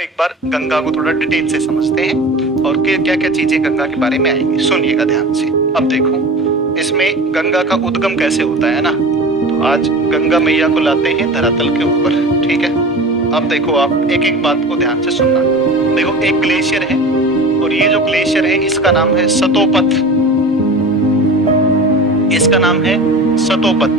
एक बार गंगा को थोड़ा डिटेल से समझते हैं और क्या क्या चीजें गंगा के बारे में आएंगी। सुनिएगा ध्यान से। अब देखो इसमें गंगा का उद्गम कैसे होता है ना, तो आज गंगा मैया को लाते हैं धरातल के ऊपर, ठीक है। अब देखो आप एक एक बात को ध्यान से सुनना। देखो एक ग्लेशियर है और ये जो ग्लेशियर है इसका नाम है सतोपथ, इसका नाम है सतोपथ।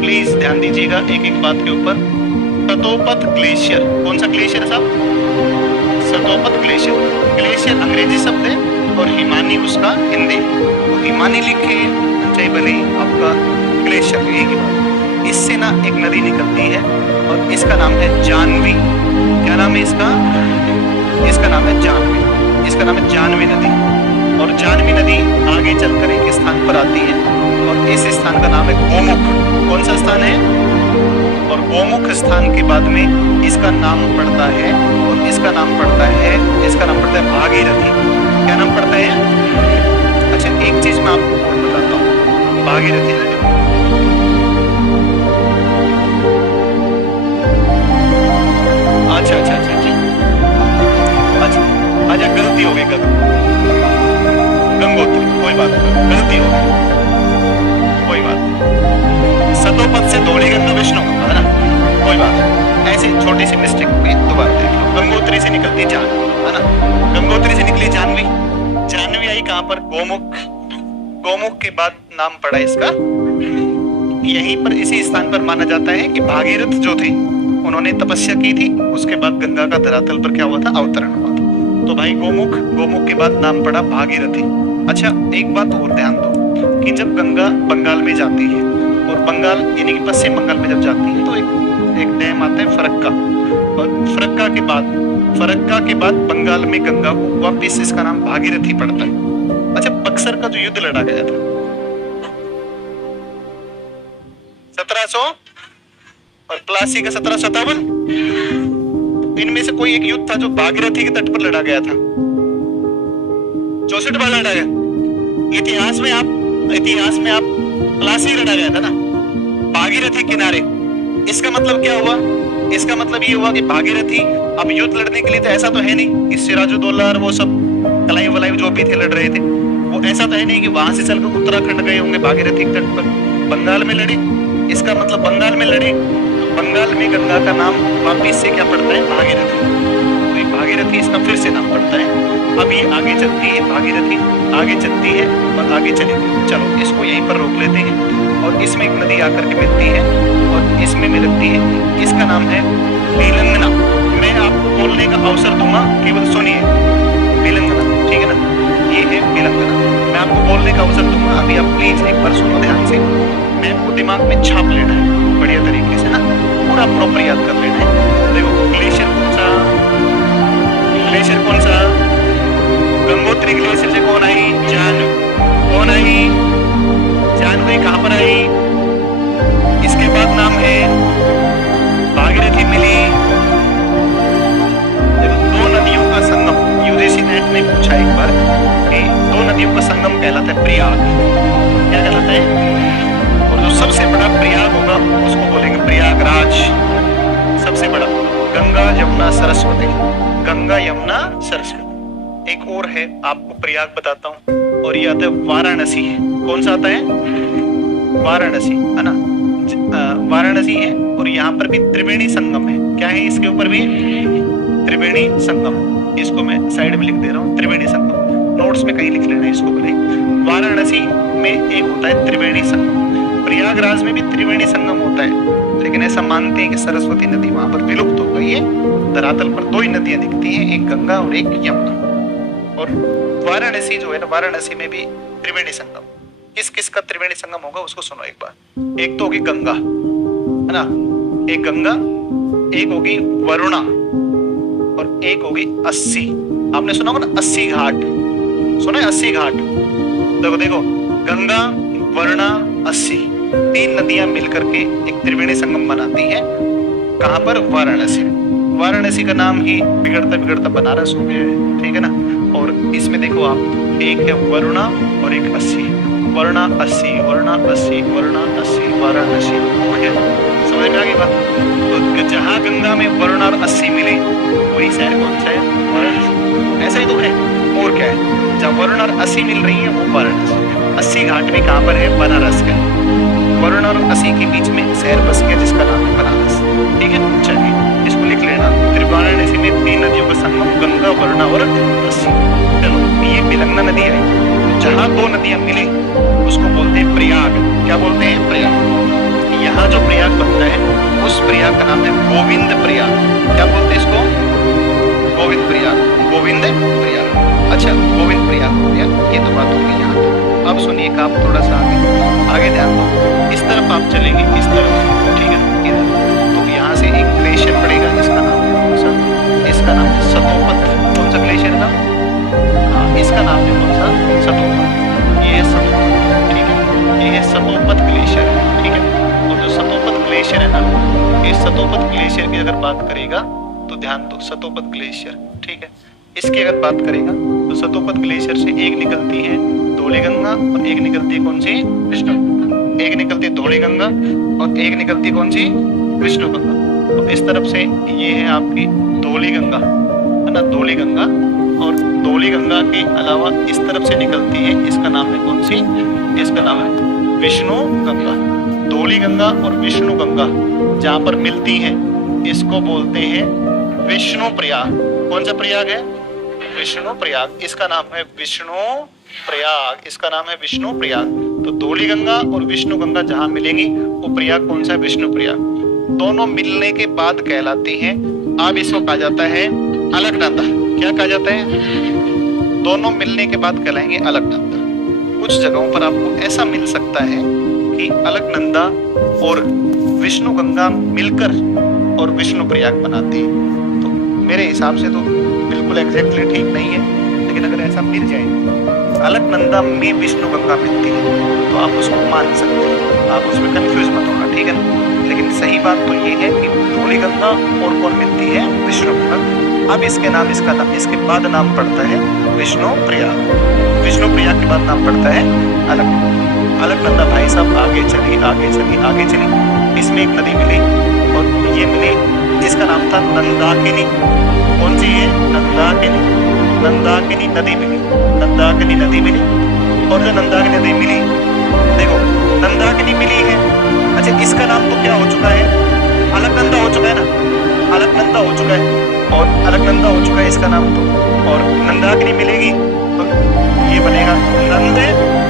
प्लीज ध्यान दीजिएगा एक एक बात के ऊपर। सतोपथ ग्लेशियर, कौन सा ग्लेशियर साहब? सतोपथ ग्लेशियर। ग्लेशियर अंग्रेजी शब्द है और हिमानी उसका हिंदी। तो हिमानी लिखे चाहे भले आपका ग्लेशियर, एक ही बात। इससे ना एक नदी निकलती है और इसका नाम है जानवी। क्या नाम है इसका? इसका नाम है जानवी। इसका नाम है जानवी नदी। और जानवी नदी आगे चलकर एक स्थान पर आती है और इस स्थान का नाम है गोमुख। कौन सा स्थान है? और गोमुख स्थान के बाद में इसका नाम पड़ता है और इसका नाम पड़ता है, इसका नाम पड़ता है भागीरथी। क्या नाम पड़ता है? अच्छा एक चीज मैं आपको और बताता हूँ। भागीरथी नदी, अच्छा अच्छा अच्छा अच्छा अच्छा अच्छा गलती हो गई, गंगोत्री, कोई बात नहीं, गलती हो गई, कोई बात नहीं। सतोपथ से दौड़ी गंगा विष्णु गंगा है ना, कोई बात नहीं। ऐसी छोटी सी मिस्टेक हुई, दोबारा देख लो। गंगोत्री से निकलती जानवी है ना, गंगोत्री से निकली जानवी। जानवी आई कहाँ पर? गोमुख। गोमुख के बाद नाम पड़ा इसका, यहीं पर इसी स्थान पर माना जाता है कि भागीरथ जो थे उन्होंने तपस्या की थी, उसके बाद गंगा का धरातल पर क्या हुआ था? अवतरण हुआ था। तो भाई गोमुख, गोमुख के बाद नाम पड़ा भागीरथी। अच्छा एक बात और ध्यान दो कि जब गंगा बंगाल में जाती है और बंगाल यानी कि पश्चिम बंगाल में जब जाती है तो एक डैम आता है फरक्का, और फरक्का के बाद बंगाल में गंगा को वापिस इसका नाम भागीरथी पड़ता है। अच्छा बक्सर का जो युद्ध लड़ा गया था 1700 और प्लासी का 1757, इनमें से कोई एक युद्ध था जो भागीरथी के तट पर लड़ा गया था। 64 बार लड़ा गया। इतिहास में आप प्लासी लड़ा गया था ना, भागीरथी किनारे। इसका मतलब क्या हुआ? इसका मतलब ये हुआ कि भागीरथी अब युद्ध लड़ने के लिए तो ऐसा तो है नहीं कि सिराजुद्दौला और वो सब कलाई वलाई जो भी थे लड़ रहे थे, वो ऐसा तो है नहीं कि वहां से चलकर उत्तराखंड गए होंगे भागीरथी के तट पर। बंगाल में लड़े, इसका मतलब बंगाल में लड़े, तो बंगाल में गंगा का नाम वापिस से क्या पड़ता है? भागीरथी। तो ये भागीरथी इसका फिर से नाम पड़ता है। अब ये आगे चलती है भागीरथी, आगे चलती है और आगे चलेगी। चलो इसको यहीं पर रोक लेते हैं और इसमें एक नदी आकर के मिलती है और इसमें मिलती है, इसका नाम है बेलंगना। मैं आपको बोलने का अवसर दूंगा, केवल सुनिए। बेलंगना, ठीक है ना, ये है बेलंगना। मैं आपको बोलने का अवसर दूंगा, अभी आप प्लीज एक बार सुनो ध्यान से। मैं आपको दिमाग में छाप लेना है बढ़िया तरीके से ना, पूरा प्रॉपर याद कर लेना है। देखो ग्लेशियर कौन सा? ग्लेशियर कौन सा? गंगोत्री ग्लेशियर से कौन आई? कौन आई? जानवी। कहां पर आई? इसके बाद नाम है भागीरथी मिली। दो नदियों का संगम, यूजीसी नेट ने पूछा एक बार कि दो नदियों का संगम कहलाता है प्रयाग। क्या कहलाता है? और जो सबसे बड़ा प्रयाग होगा उसको बोलेंगे प्रयागराज। सबसे बड़ा गंगा यमुना सरस्वती, गंगा यमुना सरस्वती। एक और है आपको प्रयाग बताता हूँ, और ये आता है वाराणसी। कौन सा आता है? वाराणसी है ना, वाराणसी है। और यहाँ पर भी त्रिवेणी संगम है। क्या है इसके ऊपर भी? त्रिवेणी संगम। इसको मैं साइड में लिख दे रहा हूँ, त्रिवेणी संगम। नोट्स में कहीं लिख लेना इसको भले। वाराणसी में एक होता है त्रिवेणी संगम, प्रयागराज में भी त्रिवेणी संगम होता है, लेकिन ऐसा मानते हैं कि सरस्वती नदी वहां पर विलुप्त हो गई है। धरातल पर दो ही नदियां दिखती हैं, एक गंगा और एक यमुना। और वाराणसी जो है ना, वाराणसी में भी त्रिवेणी संगम। किस किस का त्रिवेणी संगम होगा उसको सुनो एक बार। एक तो होगी गंगा है ना, एक गंगा, एक होगी वरुणा और एक होगी 80। आपने सुना होगा ना 80 घाट, सुना है 80 घाट? देखो देखो, गंगा, वरुणा, 80, तीन नदियां मिलकर के एक त्रिवेणी संगम बनाती है। कहां पर? वाराणसी। वाराणसी का नाम ही बिगड़ता बिगड़ता बनारस हो गया है, ठीक है ना। और इसमें देखो आप, एक है वरुणा और एक 80। वरुणा 80, वरुणा 80, वरुणा 80, वाराणसी हो गया। समझ में आ गई बात? तो जहां गंगा में वरुणा और 80 मिले और 80 मिल रही है वो वाराणसी। 80 घाट भी कहाँ पर है? बनारस के। वरुण और 80 के बीच में शहर बस गया जिसका नाम है बनारस। ठीक है, चलिए इसको लिख लेना। फिर वाराणसी में 3 नदियों का संगम, गंगा, वरुणा और 80। चलो, ये बिलंगना नदी है। जहाँ 2 नदियां मिले उसको बोलते हैं प्रयाग। क्या बोलते हैं? प्रयाग। यहाँ जो प्रयाग बनता है उस प्रयाग का नाम है गोविंद प्रयाग। क्या बोलते हैं इसको? गोविंद प्रयाग। गोविंद प्रयाग। अच्छा, गोविंद प्रयाग हो गया, ये तो बात होगी यहाँ तक। अब सुनिए आप थोड़ा सा आगे ध्यान दो। इस तरफ आप चलेंगे, इस तरफ, ठीक है, इधर। तो यहाँ से एक ग्लेशियर पड़ेगा जिसका नाम है कौन सा? इसका नाम है सतोपत। कौन सा ग्लेशियर का? हाँ, इसका नाम है कौन सा? सतोपत। ये है सतोपत, ठीक है, ये है सतोपत ग्लेशियर, ठीक है। तो जो सतोपत ग्लेशियर है ना, इस सतोपत ग्लेशियर की अगर बात करेगा तो ध्यान दो, सतोपत ग्लेशियर, ठीक है। इसकी अगर बात करेगा तो सतोपत ग्लेशियर से एक निकलती है धौलीगंगा और एक निकलती है कौन सी? विष्णु। एक निकलती है धौलीगंगा और एक निकलती है कौन सी? विष्णुगंगा। तो इस तरफ से ये है आपकी धौलीगंगा, है ना, धौलीगंगा। और धौलीगंगा के अलावा इस तरफ से निकलती है, इसका नाम है कौन सी? इसका नाम है विष्णुगंगा। धौलीगंगा और विष्णुगंगा जहाँ पर मिलती हैं इसको बोलते हैं विष्णु प्रयाग। कौन सा प्रयाग है? विष्णु प्रयाग। इसका नाम है विष्णु प्रयाग। इसका नाम है विष्णु प्रयाग। तो धौलीगंगा और विष्णुगंगा जहां मिलेंगी वो प्रयाग कौन सा है? विष्णु प्रयाग। दोनों मिलने के बाद कहलाती हैं। अब इसको कहा जाता है अलकनंदा। क्या कहा जाता है? दोनों मिलने के बाद कहलाएंगे अलकनंदा। कुछ जगहों पर आपको ऐसा मिल सकता है कि अलकनंदा और विष्णुगंगा मिलकर और विष्णु प्रयाग बनाते हैं। तो मेरे हिसाब से तो बिल्कुल एग्जैक्टली ठीक नहीं है, लेकिन अगर ऐसा मिल जाए अलकनंदा में विष्णुगंगा मिलती है तो आप उसको मान सकते हैं, आप उसमें कंफ्यूज मत होना, ठीक है ना। लेकिन सही बात तो ये है कि धौलीगंगा और कौन मिलती है? विष्णुगंगा। अब इसके नाम, इसका नाम, इसके बाद नाम पड़ता है विष्णु प्रयाग। विष्णु प्रयाग के बाद नाम पड़ता है अलकनंदा। अलकनंदा भाई साहब आगे चली, आगे चली, आगे चली। इसमें एक नदी मिली और ये मिली, इसका नाम था नंदाकिनी। कौन सी है? नंदाकिनी। नंदाकिनी नदी मिली, नंदाकिनी नदी मिली। और जो नंदाकिनी नदी मिली, देखो नंदाकिनी मिली है। अच्छा, इसका नाम तो क्या हो चुका है? अलकनंदा हो चुका है ना, अलकनंदा हो चुका है और अलकनंदा हो चुका है इसका नाम तो। और नंदाकिनी मिलेगी तो ये बनेगा नंद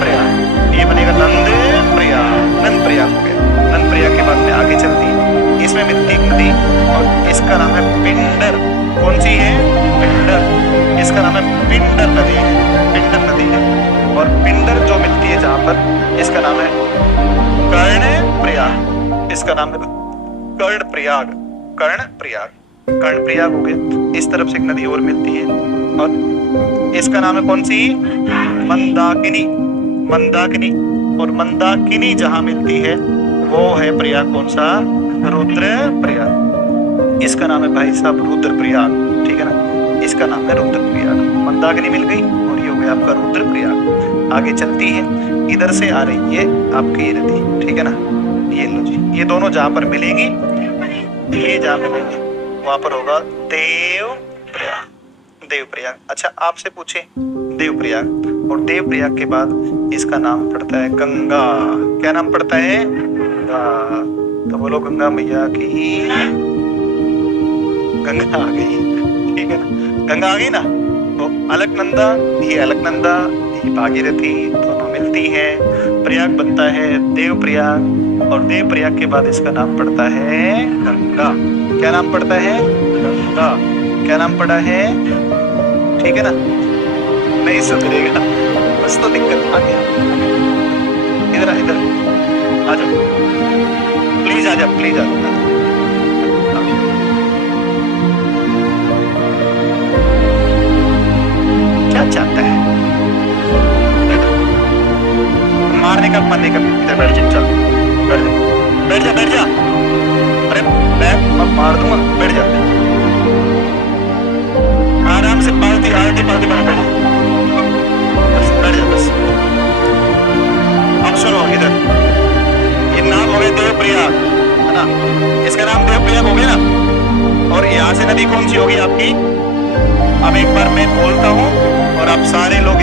प्रयाग। ये बनेगा नंद प्रयाग, नंद प्रयाग हो गया। नंद प्रयाग के बाद में आगे चलती है, इसमें मिलती एक नदी और इसका नाम है पिंडर। कौन सी है? पिंडर। इसका नाम है पिंडर नदी है, पिंडर नदी है। और पिंडर जो मिलती है जहाँ पर, इसका नाम है कर्ण प्रयाग। इसका नाम है कर्ण प्रयाग, कर्ण प्रयाग, कर्ण प्रयाग हो गया। इस तरफ से एक नदी और मिलती है और इसका नाम है कौन सी? मंदाकिनी। मंदाकिनी। और मंदाकिनी जहां मिलती है वो है प्रयाग कौन सा? रुद्र प्रयाग। इसका नाम है भाई साहब रुद्र प्रयाग, ठीक है ना। इसका नाम है रुद्र प्रयाग। मंदाकिनी मिल गई और ये हो गया आपका रुद्र प्रयाग। आगे चलती है, इधर से आ रही है आपकी ये नदी, ठीक है ना। ये लो जी, ये दोनों जहां पर मिलेंगी, ये जहां मिलेंगे वहां पर होगा देव प्रयाग। देव प्रयाग। अच्छा, आपसे पूछे देव प्रयाग और देव प्रयाग के बाद इसका नाम पड़ता है गंगा। क्या नाम पड़ता है? गंगा। तो बोलो गंगा मैया की। गंगा आ गई, ठीक है ना। गंगा आ गई ना। तो अलकनंदा, ये अलकनंदा, ये भागीरथी दोनों मिलती है, प्रयाग बनता है देव प्रयाग। और देव प्रयाग के बाद इसका नाम पड़ता है गंगा। क्या नाम पड़ता है? गंगा। क्या नाम पड़ा है? ठीक है ना। नहीं सुधरेगा, बस तो दिक्कत आ गया। इधर इधर आ जाओ, प्लीज आ जाओ, प्लीज आ जाओ। क्या चाहता है? मारने का मरने का। इधर बैठ जा, चल बैठ जा, बैठ जा, बैठ जा। अरे मैं मार दूंगा, बैठ जा। आराम से पालती आलती पालती बना, बैठ जा, बस बैठ जा, बस। अब सुनो इधर, ये नाम हो गया देव प्रयाग, है ना। इसका नाम देव प्रयाग हो गया ना। और यहाँ से नदी कौन सी होगी आपकी? अब एक बार मैं बोलता हूँ और आप सारे लोग